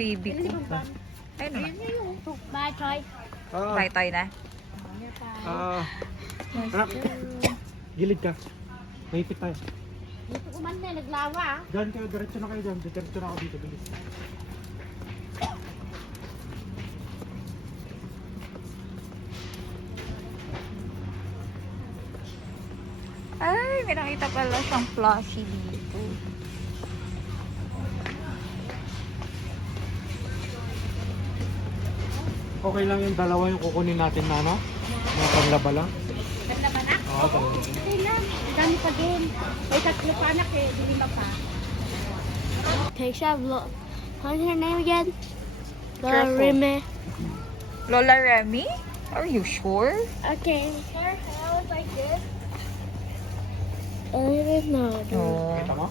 baby ko. Ayun naman. Bye, Troy. Tay na. Anak, gilid ka. Mahipit tayo. Dito ko man na, naglawa. Diyan kayo, diretso na kayo dyan. Diretso na ako dito, bilis. Ay, may nakita pala siyang plushie dito. Okay lang yung dalawa yung kukunin natin na ano? Mga panglaba lang. Ganda ba na? Oo, talaga. Okay lang. Ang dami pa din. May tatlo pa anak eh. Di lima pa. Keisha, what's her name again? Lola Careful. Reme. Lola Remy? Are you sure? Okay. Her hair was like this. I don't know. Oh. Kita mo?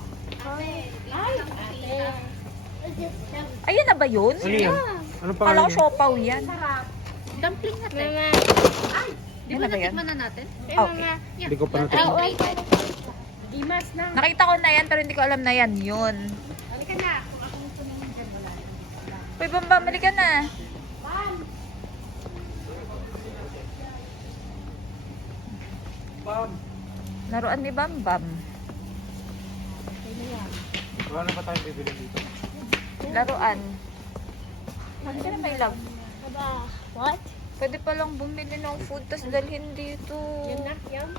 Ayun na ba yun? Ano yan? Ano pa Kala ko siopaw yan. Dumpling natin. Mama. Ay, di Yan ba na ba yan? natikman na natin? Okay. Hindi ko pa natin. Dimas na. Nakita ko na yan pero hindi ko alam na yan yun. Halika na. Kung ako gusto na yun dyan, wala. Uy, Bambam, balik ka na. Bam! Laruan ni Bambam. Wala na ba tayong bibili dito? Laruan. Ano na may love? What? Pwede palang bumili ng food tas dalhin dito. Yun na, yun.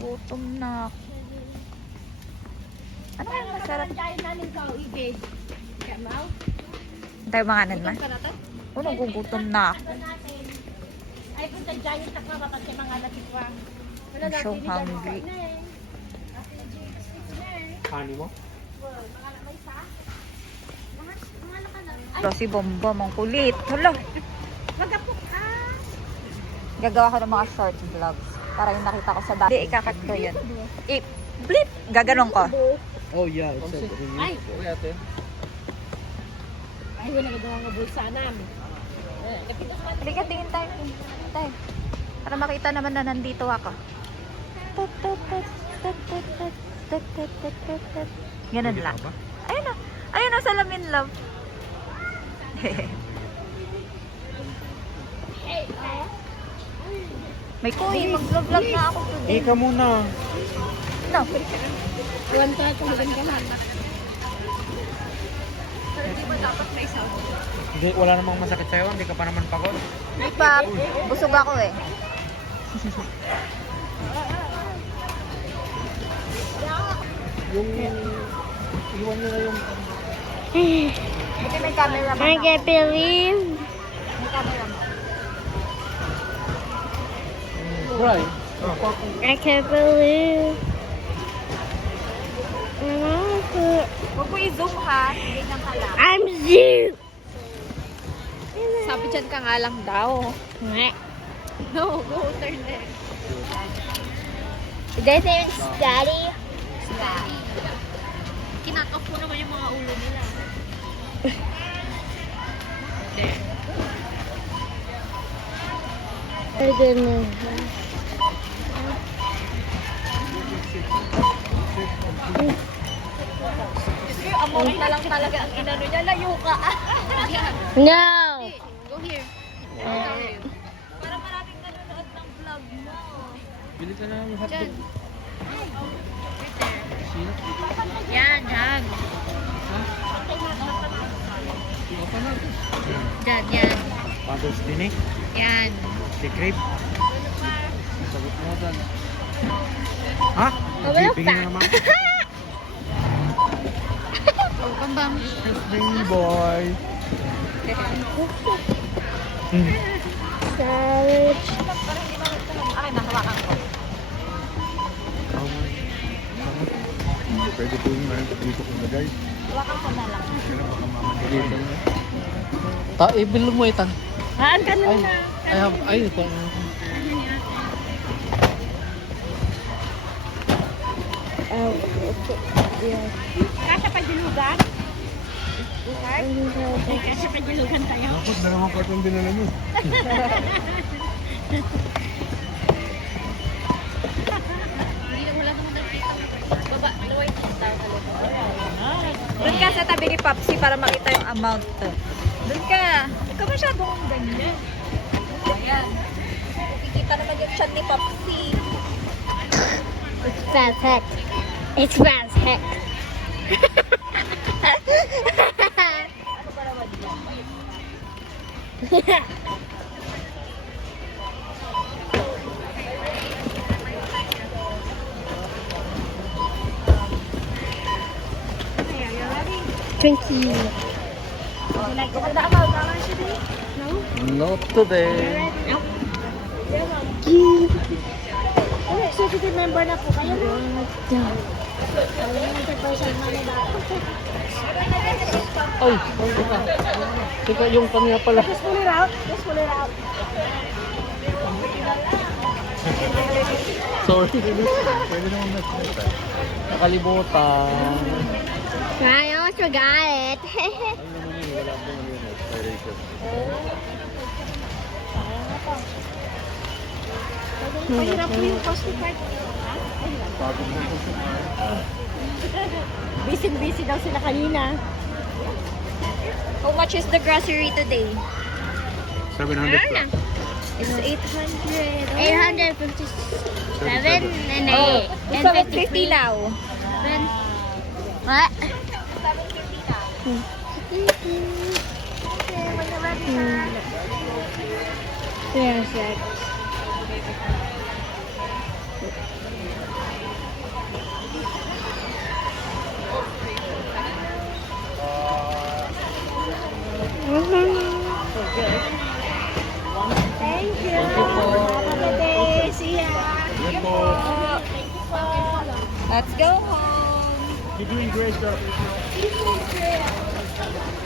Gutom na ako. Ano kaya masarap? Tayo namin ka, ibig. Kamaw? Tayo makanan ma? Gutom ka na to? O, nagugutom na ako. Ay, punta dyan yung takwa, kapag yung mga natikwa. Wala I'm so natin, hungry. Honey mo? Pero si Bombom ang kulit. Hala. Magapok ka! Gagawa ko ng mga short vlogs. Para yung nakita ko sa dati. Hindi, ikakat ko yun. Blip! Gaganon ko. Oh yeah, it's Ay! Ay, wala nagawa nga bulsa namin. Halika, tingin tayo. Tayo. Para makita naman na nandito ako. Ganun lang. Ayun na. Ayun na, salamin love. May kuy, mag-vlog na ako today. Ika muna. No. Iwan ka, tumagan ka man. Pero di ba dapat may sound? Hindi, wala namang masakit sa'yo. Hindi ka pa naman pagod. Ay, Pap. Busog ako eh. Yung... Iwan nyo na yung... Buti may camera man I ako. can't believe. May camera mo. Right. I can't believe. Huwag mo i-zoom ha. Ganyan ka lang. I'm you. Sabi dyan ka nga lang daw. No, go turn there. This is Daddy. Daddy. Kinatok ko naman yung mga ulo nila. I don't know. Among na lang talaga ang inano niya. Layo ka. No. Go here. Para maraming nanonood ng vlog mo. Bili ka ng hotdog. Yan, yan. Yan, yan. Father's Day eh. Yan. Si Crave. Sagot mo dyan. Ha? Wala Bigyan pa. na naman. Bambam. Baby boy. Savage. Akin na, hawakan ko. Pwede po yung dito kong lagay. Hawakan ko na lang. Ibilog mo itang. Haan ka na na. Ay, ito. Kasya pa dilugan? Kasya pa dilugan tayo? Tapos dalawang karton dinala mo. Doon ka sa tabi ni Papa. Papsi para makita yung amount. Doon ka. Huwag ka masyadong ganyan. Ayan. Kikita naman yung chan ni Papsi. It's fast heck. It's fast heck. Ano ba naman yan? Twinkie. Kumanda ka ba? Not today. Executive member na po kayo. Ay, teka, yung kanina pala. Just pull it out. Just pull it out. Sorry. Pwede naman na. Nakalimutan. I almost forgot it. Mahirap po yung cost to card. Busy daw sila kanina. How much is the grocery today? 700 plus. It's 800. 857 and Oh, 8 it's 750 now. What? 750 now. Yes, yes. Thank you. Have a good day. See ya. Yan po. Let's go home. You're doing great job. See you.